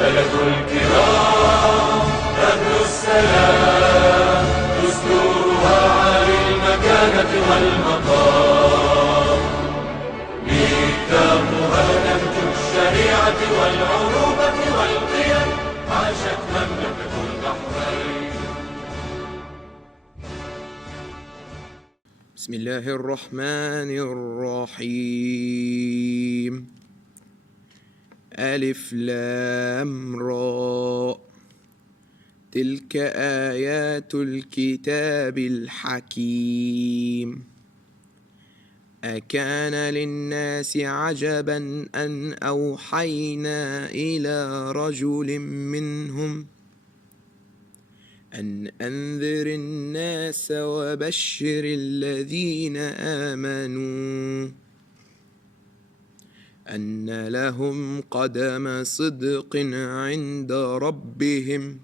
ملك الكرام أهل السلام دستورها عالي المكانة والمقام ميثاقها نهج الشريعة والعروبة والقيم عاشت مملكة البحرين. بسم الله الرحمن الرحيم. ألف لام راء تلك آيات الكتاب الحكيم. أكان للناس عجبا أن أوحينا إلى رجل منهم أن أنذر الناس وبشر الذين آمنوا أن لهم قدم صدق عند ربهم.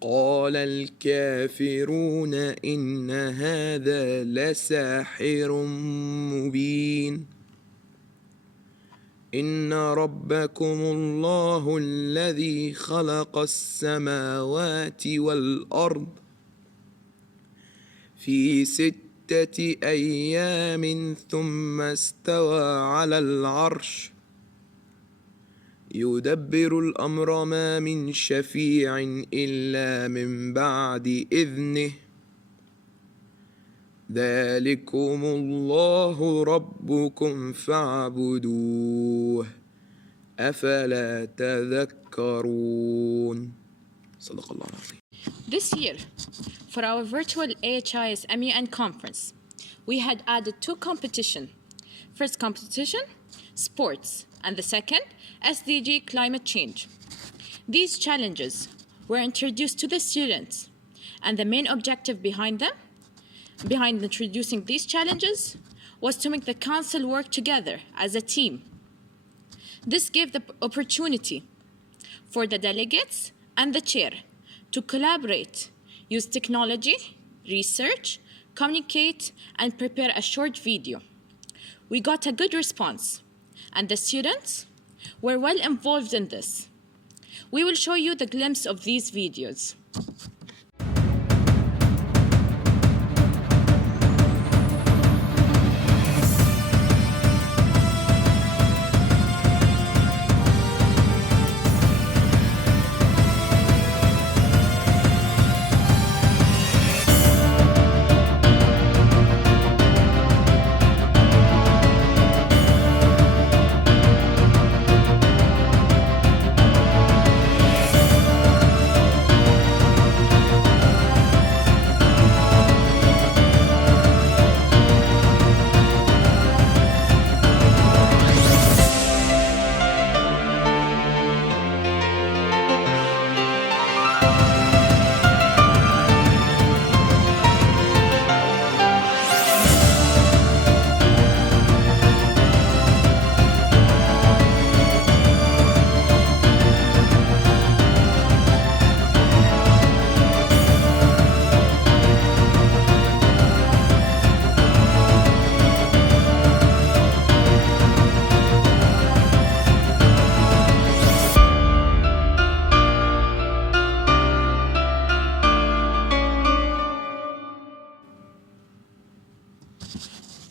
قال الكافرون إن هذا لساحر مبين. إن ربكم الله الذي خلق السماوات والأرض في 6 أيام ثم استوى على العرش يدبر الأمر ما من شفيع إلا من بعد إذنه. ذلكم الله ربكم فاعبدوه أفلا تذكرون. صدق الله العظيم. This year, for our virtual AHIS MUN conference, we had added 2 competitions. First competition, sports, and the second, SDG climate change. These challenges were introduced to the students, and the main objective behind introducing these challenges was to make the council work together as a team. This gave the opportunity for the delegates and the chair to collaborate, use technology, research, communicate, and prepare a short video. We got a good response, and the students were well involved in this. We will show you the glimpse of these videos.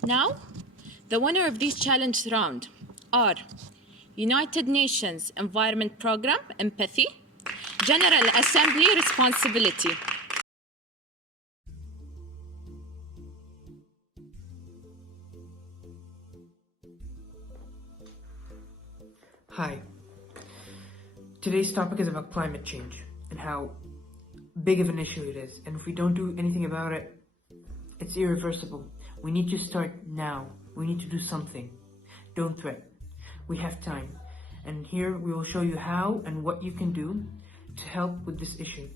Now, the winner of this challenge round are United Nations Environment Programme, Empathy, General Assembly, Responsibility. Hi. Today's topic is about climate change and how big of an issue it is. And if we don't do anything about it, it's irreversible. We need to start now. We need to do something. Don't threat. We have time. And here we will show you how and what you can do to help with this issue.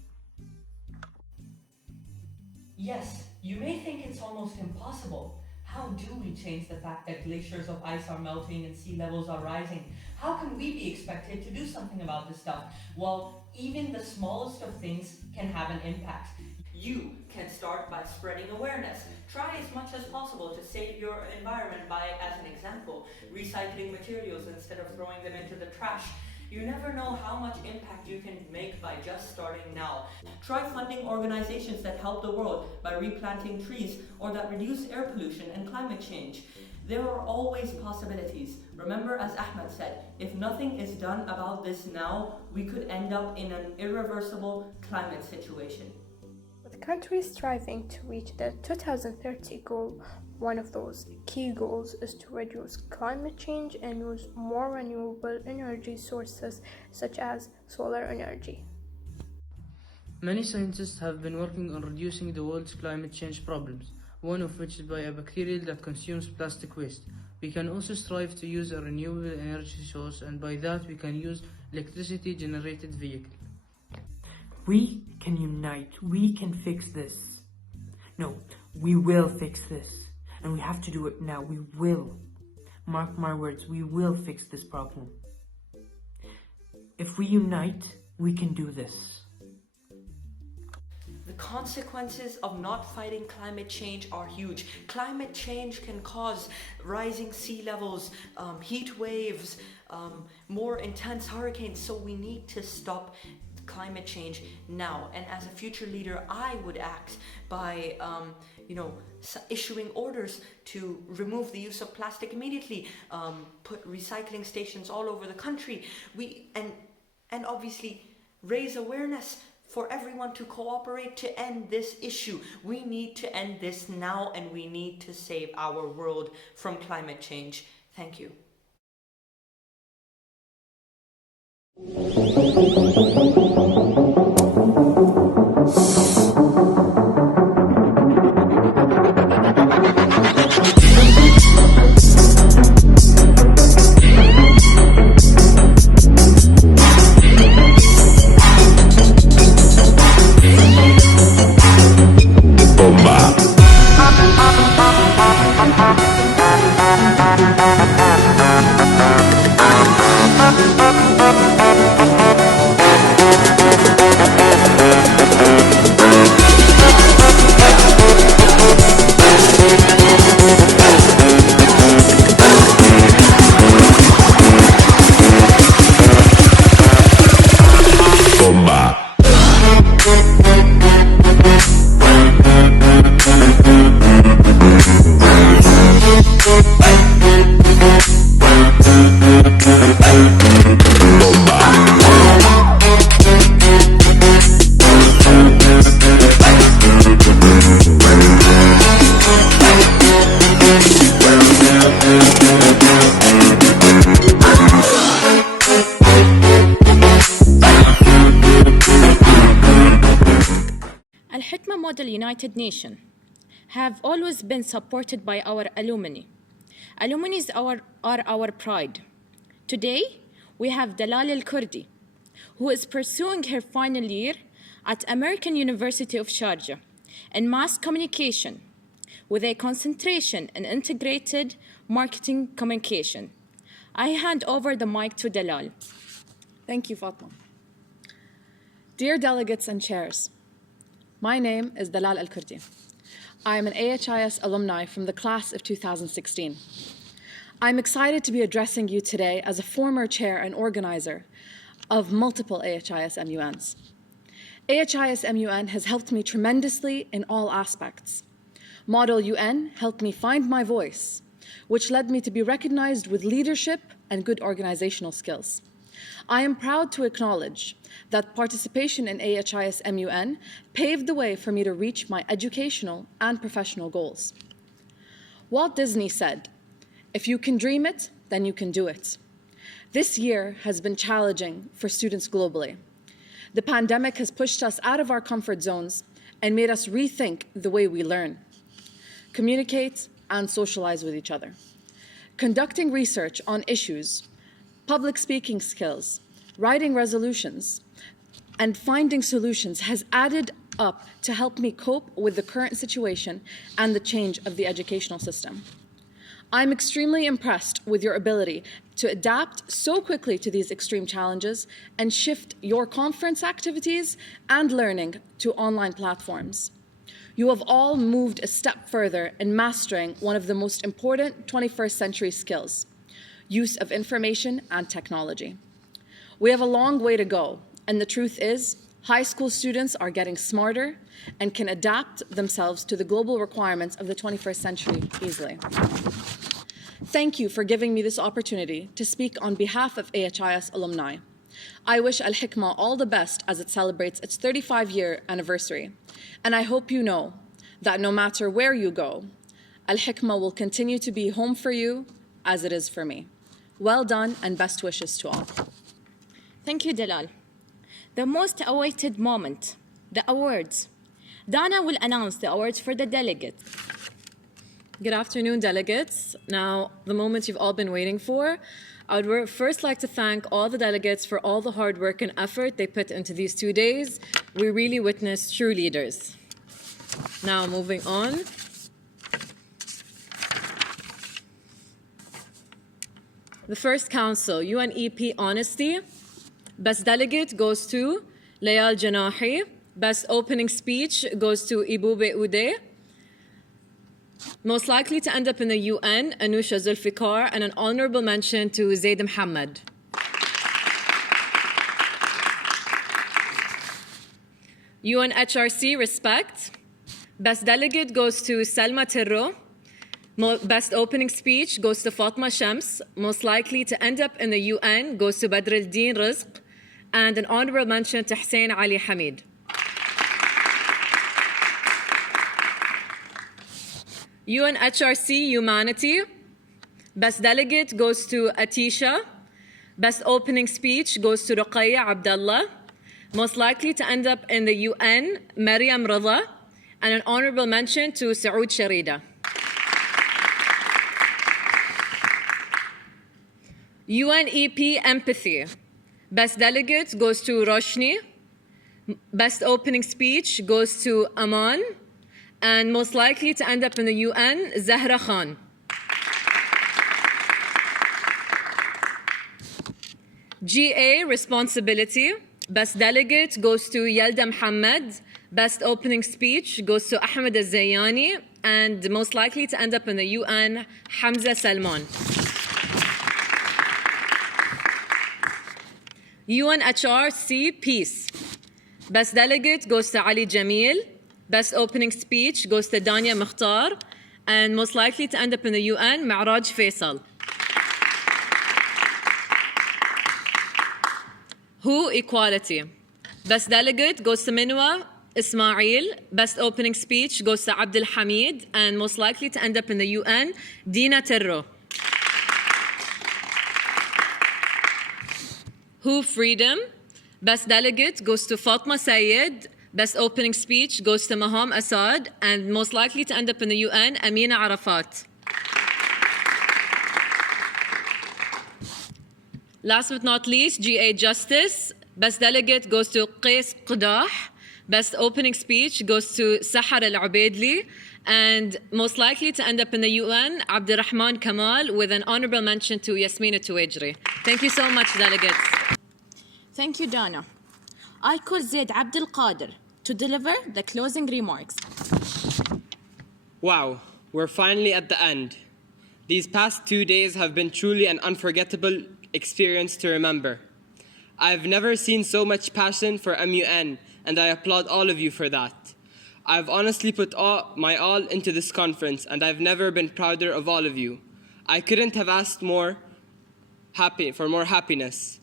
Yes, you may think it's almost impossible. How do we change the fact that glaciers of ice are melting and sea levels are rising? How can we be expected to do something about this stuff? Well, even the smallest of things can have an impact. You can start by spreading awareness. Try as much as possible to save your environment by, as an example, recycling materials instead of throwing them into the trash. You never know how much impact you can make by just starting now. Try funding organizations that help the world by replanting trees or that reduce air pollution and climate change. There are always possibilities. Remember, as Ahmed said, if nothing is done about this now, we could end up in an irreversible climate situation. With countries striving to reach the 2030 goal, one of those key goals is to reduce climate change and use more renewable energy sources such as solar energy. Many scientists have been working on reducing the world's climate change problems, one of which is by a bacteria that consumes plastic waste. We can also strive to use a renewable energy source, and by that we can use electricity generated vehicles. We can unite. We can fix this. No, we will fix this. And we have to do it now. We will. Mark my words, we will fix this problem. If we unite, we can do this. The consequences of not fighting climate change are huge. Climate change can cause rising sea levels, heat waves, more intense hurricanes. So we need to stop climate change now. And as a future leader, I would act by issuing orders to remove the use of plastic immediately, put recycling stations all over the country. And obviously raise awareness for everyone to cooperate to end this issue. We need to end this now, and we need to save our world from climate change. Thank you. United Nations have always been supported by our alumni. Alumni are our pride. Today, we have Dalal Al-Kurdi, who is pursuing her final year at American University of Sharjah in mass communication with a concentration in integrated marketing communication. I hand over the mic to Dalal. Thank you, Fatma. Dear delegates and chairs, my name is Dalal Al-Kurdi. I am an AHIS alumni from the class of 2016. I'm excited to be addressing you today as a former chair and organizer of multiple AHIS MUNs. AHIS MUN has helped me tremendously in all aspects. Model UN helped me find my voice, which led me to be recognized with leadership and good organizational skills. I am proud to acknowledge that participation in AHIS MUN paved the way for me to reach my educational and professional goals. Walt Disney said, "If you can dream it, then you can do it." This year has been challenging for students globally. The pandemic has pushed us out of our comfort zones and made us rethink the way we learn, communicate, and socialize with each other. Conducting research on issues, public speaking skills, writing resolutions, and finding solutions has added up to help me cope with the current situation and the change of the educational system. I'm extremely impressed with your ability to adapt so quickly to these extreme challenges and shift your conference activities and learning to online platforms. You have all moved a step further in mastering one of the most important 21st century skills, use of information and technology. We have a long way to go, and the truth is, high school students are getting smarter and can adapt themselves to the global requirements of the 21st century easily. Thank you for giving me this opportunity to speak on behalf of AHIS alumni. I wish Al-Hikmah all the best as it celebrates its 35-year anniversary, and I hope you know that no matter where you go, Al-Hikmah will continue to be home for you as it is for me. Well done and best wishes to all. Thank you, Dalal. The most awaited moment, the awards. Dana will announce the awards for the delegates. Good afternoon, delegates. Now, the moment you've all been waiting for. I would first like to thank all the delegates for all the hard work and effort they put into these 2 days. We really witnessed true leaders. Now, moving on. The first council, UNEP Honesty. Best delegate goes to Layal Janahi. Best opening speech goes to Ibube Ude. Most likely to end up in the UN, Anusha Zulfikar, and an honorable mention to Zaid Muhammad. UNHRC Respect. Best delegate goes to Salma Tirro. Best opening speech goes to Fatma Shams. Most likely to end up in the UN goes to Badr al-Din Rizq. And an honorable mention to Hussein Ali Hamid. UNHRC Humanity. Best delegate goes to Atisha. Best opening speech goes to Ruqayya Abdullah. Most likely to end up in the UN, Maryam Rida. And an honorable mention to Saoud Sharida. UNEP Empathy. Best delegate goes to Roshni. Best opening speech goes to Aman. And most likely to end up in the UN, Zahra Khan. GA Responsibility. Best delegate goes to Yelda Muhammad. Best opening speech goes to Ahmed Al-Zayani. And most likely to end up in the UN, Hamza Salman. UNHRC Peace. Best delegate goes to Ali Jamil. Best opening speech goes to Dania Mukhtar. And most likely to end up in the UN, Ma'raj Faisal. WHO Equality. Best delegate goes to Minwa Ismail. Best opening speech goes to Abdul Hamid. And most likely to end up in the UN, Dina Terro. WHO Freedom. Best delegate goes to Fatma Sayed. Best opening speech goes to Maham Assad. And most likely to end up in the UN, Amina Arafat. Last but not least, GA Justice. Best delegate goes to Qais Qudah. Best opening speech goes to Sahar Al-Ubaidli. And most likely to end up in the UN, Abdurrahman Kamal, with an honorable mention to Yasmina Tuwajri. Thank you so much, delegates. Thank you, Dana. I call Zaid Abdul Qadir to deliver the closing remarks. Wow, we're finally at the end. These past 2 days have been truly an unforgettable experience to remember. I've never seen so much passion for MUN, and I applaud all of you for that. I've honestly put my all into this conference, and I've never been prouder of all of you. I couldn't have asked for more happiness.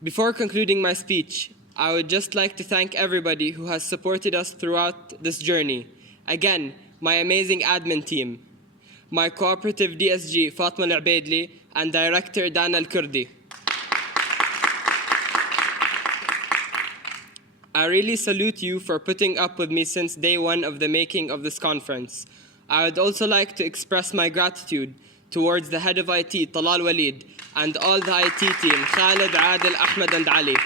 Before concluding my speech, I would just like to thank everybody who has supported us throughout this journey. Again, my amazing admin team, my cooperative DSG Fatma Al-Ubaidli, and Director Dana Al-Kurdi. I really salute you for putting up with me since day one of the making of this conference. I would also like to express my gratitude towards the head of IT, Talal Walid, and all the IT team, Khalid, Adil, Ahmed, and Ali.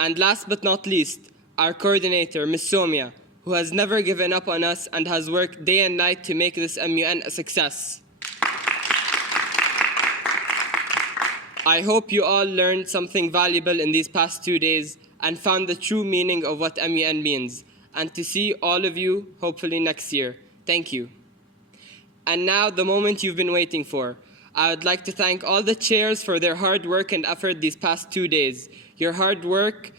And last but not least, our coordinator, Ms. Somia, who has never given up on us and has worked day and night to make this MUN a success. I hope you all learned something valuable in these past 2 days and found the true meaning of what MUN means, and to see all of you hopefully next year. Thank you. And now the moment you've been waiting for. I would like to thank all the chairs for their hard work and effort these past 2 days. Your hard work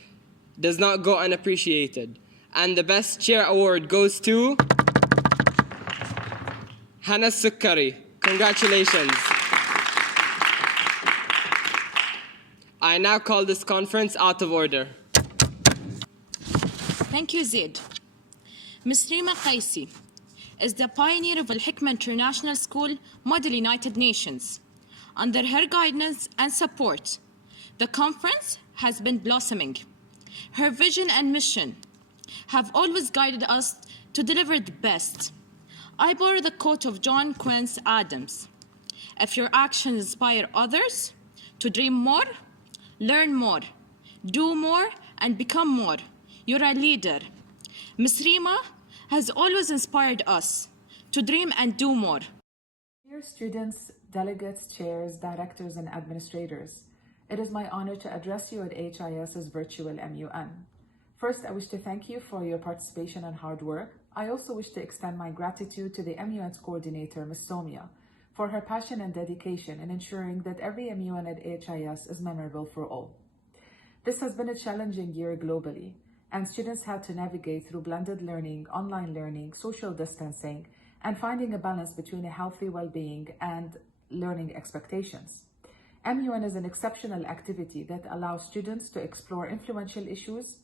does not go unappreciated. And the best chair award goes to Hana Sukkari. Congratulations. I now call this conference out of order. Thank you, Zaid. Ms. Rima Qaisi is the pioneer of Al-Hikmah International School, Model United Nations. Under her guidance and support, the conference has been blossoming. Her vision and mission have always guided us to deliver the best. I borrow the quote of John Quincy Adams. If your actions inspire others to dream more, learn more, do more, and become more, you're a leader. Ms. Rima has always inspired us to dream and do more. Dear students, delegates, chairs, directors, and administrators, it is my honor to address you at AHIS's virtual MUN. First, I wish to thank you for your participation and hard work. I also wish to extend my gratitude to the MUN's coordinator, Ms. Somia, for her passion and dedication in ensuring that every MUN at AHIS is memorable for all. This has been a challenging year globally, and students had to navigate through blended learning, online learning, social distancing, and finding a balance between a healthy well-being and learning expectations. MUN is an exceptional activity that allows students to explore influential issues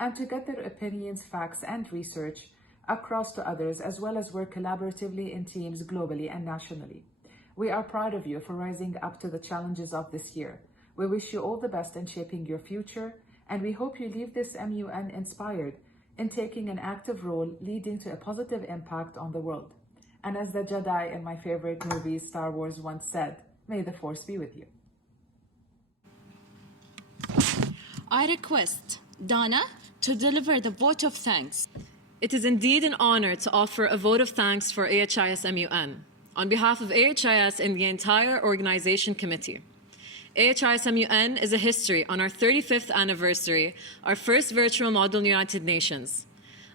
and to get their opinions, facts, and research across to others, as well as work collaboratively in teams globally and nationally. We are proud of you for rising up to the challenges of this year. We wish you all the best in shaping your future, and we hope you leave this MUN inspired in taking an active role leading to a positive impact on the world. And as the Jedi in my favorite movie, Star Wars, once said, may the Force be with you. I request Donna to deliver the vote of thanks. It is indeed an honor to offer a vote of thanks for AHIS MUN on behalf of AHIS and the entire organization committee. AHIS MUN is a history on our 35th anniversary, our first virtual model United Nations.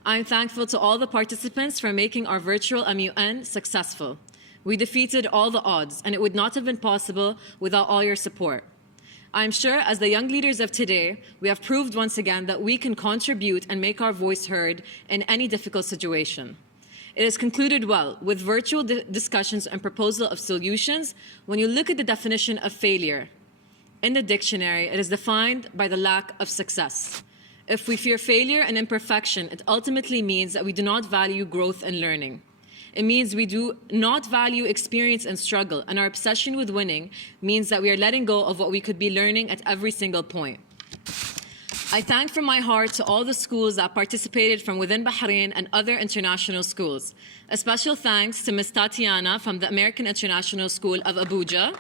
I am thankful to all the participants for making our virtual MUN successful. We defeated all the odds, and it would not have been possible without all your support. I am sure as the young leaders of today, we have proved once again that we can contribute and make our voice heard in any difficult situation. It is concluded well with virtual discussions and proposal of solutions. When you look at the definition of failure in the dictionary, it is defined by the lack of success. If we fear failure and imperfection, it ultimately means that we do not value growth and learning. It means we do not value experience and struggle, and our obsession with winning means that we are letting go of what we could be learning at every single point. I thank from my heart to all the schools that participated from within Bahrain and other international schools. A special thanks to Ms. Tatiana from the American International School of Abuja,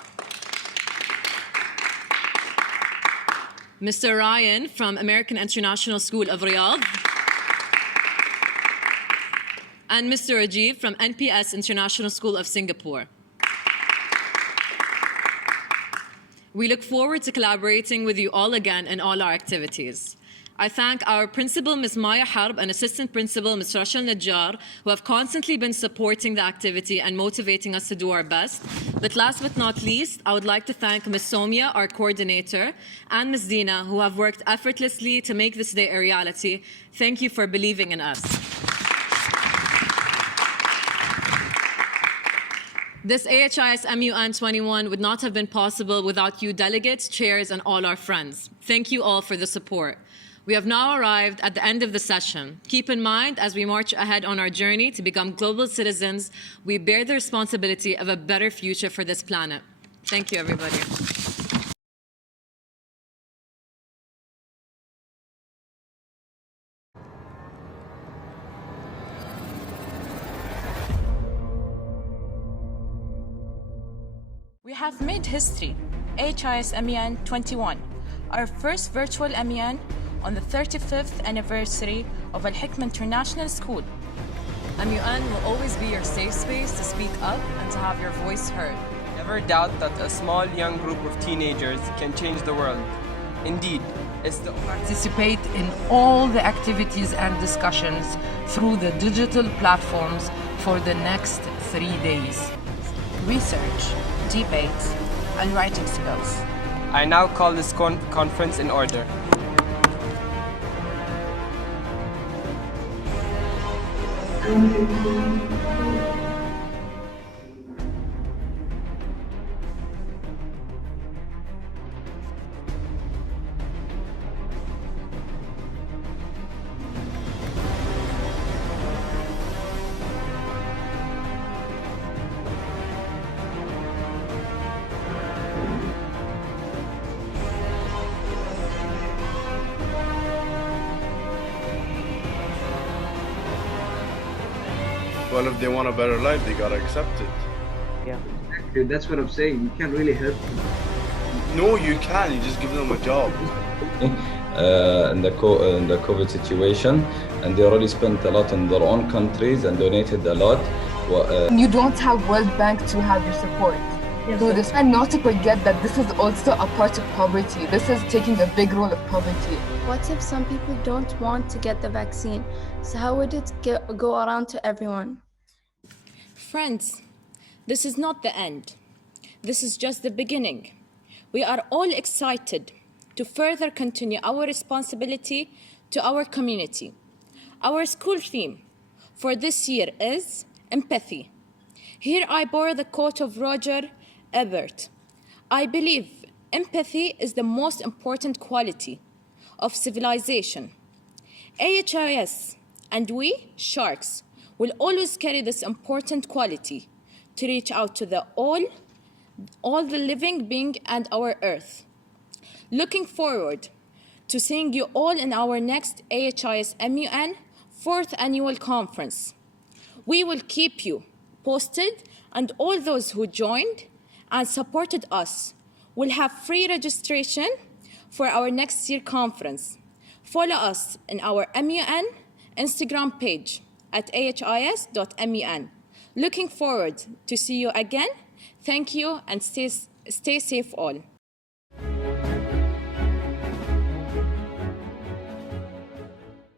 Mr. Ryan from American International School of Riyadh, and Mr. Rajiv from NPS International School of Singapore. We look forward to collaborating with you all again in all our activities. I thank our principal, Ms. Maya Harb, and assistant principal, Ms. Rashal Najjar, who have constantly been supporting the activity and motivating us to do our best. But last but not least, I would like to thank Ms. Somia, our coordinator, and Ms. Dina, who have worked effortlessly to make this day a reality. Thank you for believing in us. This AHIS MUN 21 would not have been possible without you delegates, chairs, and all our friends. Thank you all for the support. We have now arrived at the end of the session. Keep in mind, as we march ahead on our journey to become global citizens, we bear the responsibility of a better future for this planet. Thank you, everybody. We have made history, AHIS MUN 21, our first virtual MUN on the 35th anniversary of Al-Hikmah International School. MUN will always be your safe space to speak up and to have your voice heard. Never doubt that a small young group of teenagers can change the world. Indeed, it's the participate in all the activities and discussions through the digital platforms for the next 3 days. Research, debate, and writing skills. I now call this conference in order. Well, if they want a better life, they gotta accept it. Yeah, exactly. That's what I'm saying. You can't really help them. No, you can. You just give them a job. In the COVID situation, and they already spent a lot in their own countries and donated a lot. You don't have World Bank to have your support. So this, and not to forget that this is also a part of poverty. This is taking a big role of poverty. What if some people don't want to get the vaccine? So how would it go around to everyone? Friends, this is not the end. This is just the beginning. We are all excited to further continue our responsibility to our community. Our school theme for this year is empathy. Here I borrow the quote of Roger Ebert. I believe empathy is the most important quality of civilization. AHIS and we, sharks, will always carry this important quality to reach out to all the living beings and our earth. Looking forward to seeing you all in our next AHIS MUN 4th Annual Conference. We will keep you posted, and all those who joined and supported us will have free registration for our next year conference. Follow us in our MUN Instagram page at ahis.mun. Looking forward to see you again. Thank you and stay safe all.